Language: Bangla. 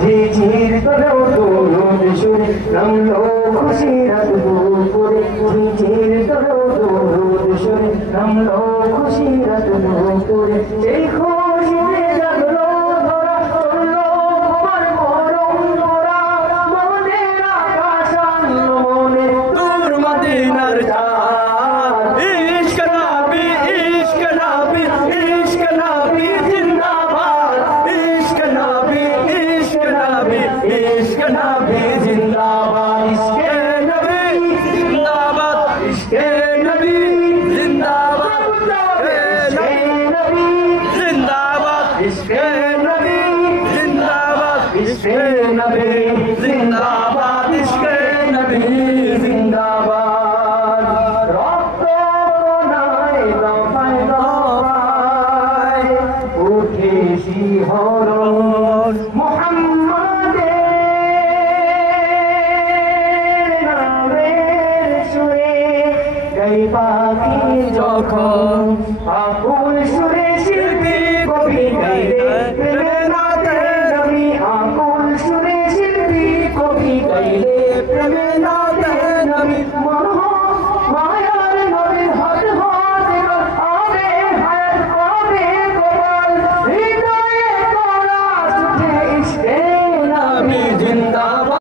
ঝিঝির তরেও দরুদ সুরে নামলো খুশিরাত দুপুরে ঝিঝির তরেও দরুদ সুরে নামলো খুশিরাত দুপুরে সেই খুশিতে জাগলো ধরা চললো তোমার মরম ধরা মনের আকাশ আনলো মনে দূর মদিনার চাঁদ ইশক নবী জিন্দাবাদ ইশক নবী इश्क नबी जिंदाबाद इश्क नबी जिंदाबाद इश्क नबी जिंदाबाद इश्क नबी जिंदाबाद इश्क नबी जिंदाबाद इश्क नबी जिंदाबाद रक्त कोनाय दफाय दफाय उठे शिहरण मोहम्मद পাখি যখন আকুল সুরে শিল্পী কবি গাইলে প্রেমে নাতে নবী আকুল সুরে শিল্পী কবি গাইলে প্রেমে নাতে নবী